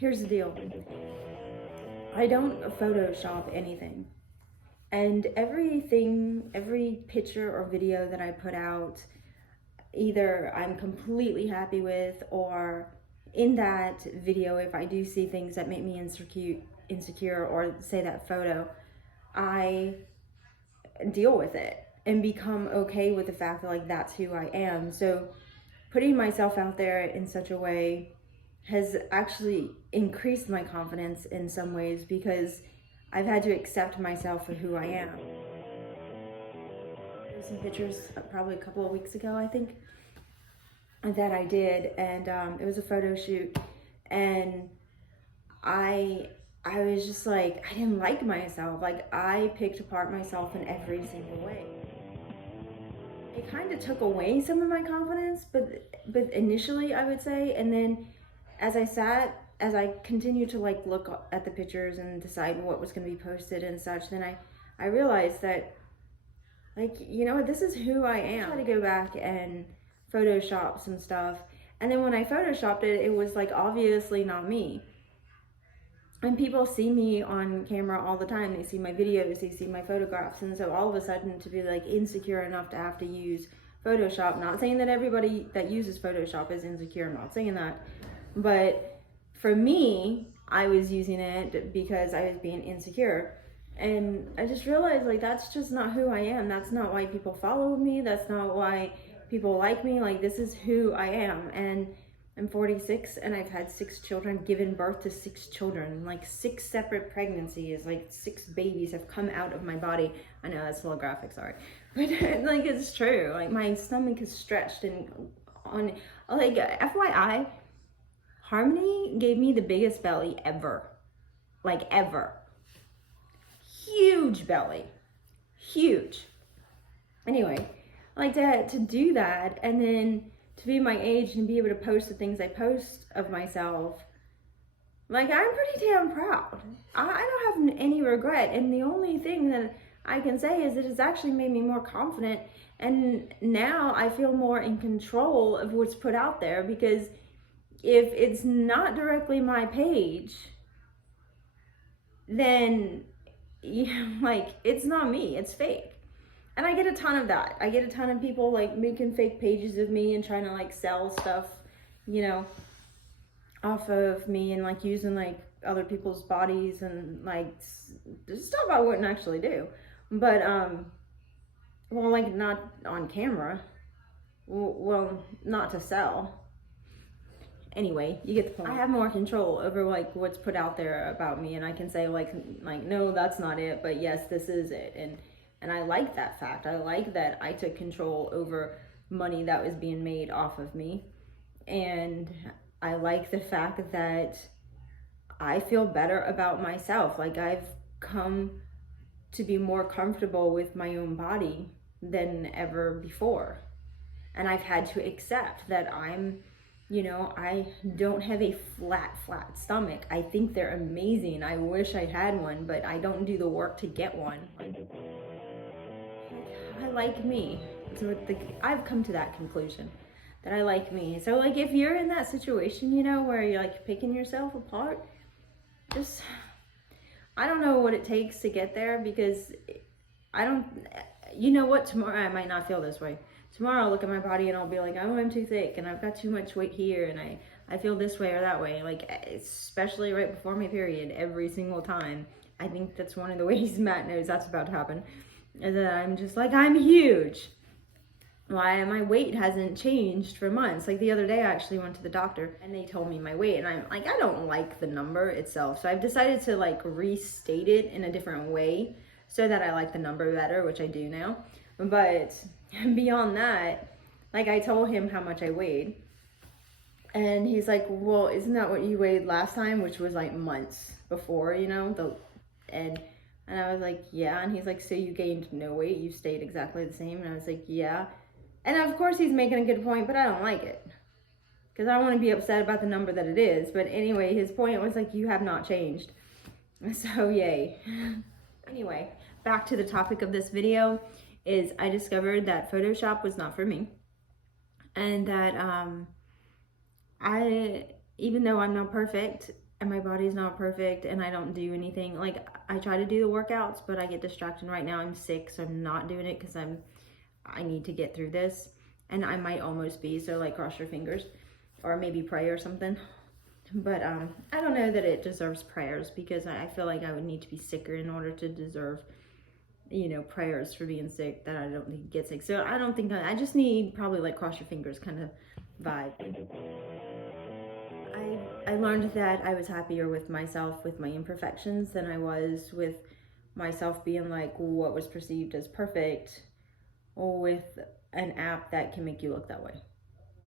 Here's the deal. I don't Photoshop anything. And every picture or video that I put out, either I'm completely happy with, or in that video, if I do see things that make me insecure, or say that photo, I deal with it and become okay with the fact that like that's who I am. So putting myself out there in such a way has actually increased my confidence in some ways, because I've had to accept myself for who I am. There's some pictures probably a couple of weeks ago, I think, that I did, and it was a photo shoot, and I was just like, I didn't like myself. Like, I picked apart myself in every single way. It kind of took away some of my confidence, but initially I would say, and then as I continued to like look at the pictures and decide what was going to be posted and such, then I realized that, like, you know what, this is who I am. I tried to go back and Photoshop some stuff, and then when I Photoshopped it, it was like obviously not me. And people see me on camera all the time. They see my videos, they see my photographs, and so all of a sudden to be like insecure enough to have to use Photoshop, not saying that everybody that uses Photoshop is insecure, I'm not saying that, but for me, I was using it because I was being insecure. And I just realized, like, that's just not who I am. That's not why people follow me. That's not why people like me. Like, this is who I am. And I'm 46 and I've had 6 children, given birth to 6 children, like 6 separate pregnancies, like 6 babies have come out of my body. I know that's a little graphic, sorry. But like, it's true. Like, my stomach is stretched, and on, like, FYI, Harmony gave me the biggest belly ever. Like, ever. Huge belly. Huge. Anyway, like to do that, and then to be my age and be able to post the things I post of myself, like, I'm pretty damn proud. I don't have any regret, and the only thing that I can say is that it's actually made me more confident, and now I feel more in control of what's put out there, because if it's not directly my page, then, yeah, like, it's not me, it's fake. And I get a ton of that. I get a ton of people like making fake pages of me and trying to like sell stuff, you know, off of me, and like using like other people's bodies and like stuff I wouldn't actually do. But well, like, not on camera. Well, not to sell. Anyway, you get the point. I have more control over like what's put out there about me, and I can say like no, that's not it, but yes, this is it. And I like that fact. I like that I took control over money that was being made off of me. And I like the fact that I feel better about myself. Like, I've come to be more comfortable with my own body than ever before. And I've had to accept that I'm, you know, I don't have a flat stomach. I think they're amazing. I wish I had one, but I don't do the work to get one. I like me. So I've come to that conclusion, that I like me. So like, if you're in that situation, you know, where you're like picking yourself apart, just, I don't know what it takes to get there, because I don't, you know what, tomorrow I might not feel this way. Tomorrow I'll look at my body and I'll be like, oh, I'm too thick and I've got too much weight here, and I feel this way or that way. Like, especially right before my period, every single time. I think that's one of the ways Matt knows that's about to happen, is that I'm just like, I'm huge. Why my weight hasn't changed for months. Like, the other day I actually went to the doctor and they told me my weight, and I'm like, I don't like the number itself. So I've decided to like restate it in a different way so that I like the number better, which I do now. But beyond that, like, I told him how much I weighed, and he's like, well, isn't that what you weighed last time, which was like months before, you know, and I was like, yeah. And he's like, so you gained no weight, you stayed exactly the same? And I was like, yeah. And of course he's making a good point, but I don't like it, because I want to be upset about the number that it is. But anyway, his point was like, you have not changed. So yay. Anyway, back to the topic of this video, is I discovered that Photoshop was not for me, and that even though I'm not perfect, and my body's not perfect, and I don't do anything. Like, I try to do the workouts, but I get distracted. Right now I'm sick, so I'm not doing it because I need to get through this, and I might almost be, so like cross your fingers or maybe pray or something. But I don't know that it deserves prayers, because I feel like I would need to be sicker in order to deserve, you know, prayers for being sick, that I don't need to get sick. So I don't think I just need probably like cross your fingers kind of vibe. I learned that I was happier with myself, with my imperfections, than I was with myself being like what was perceived as perfect, or with an app that can make you look that way.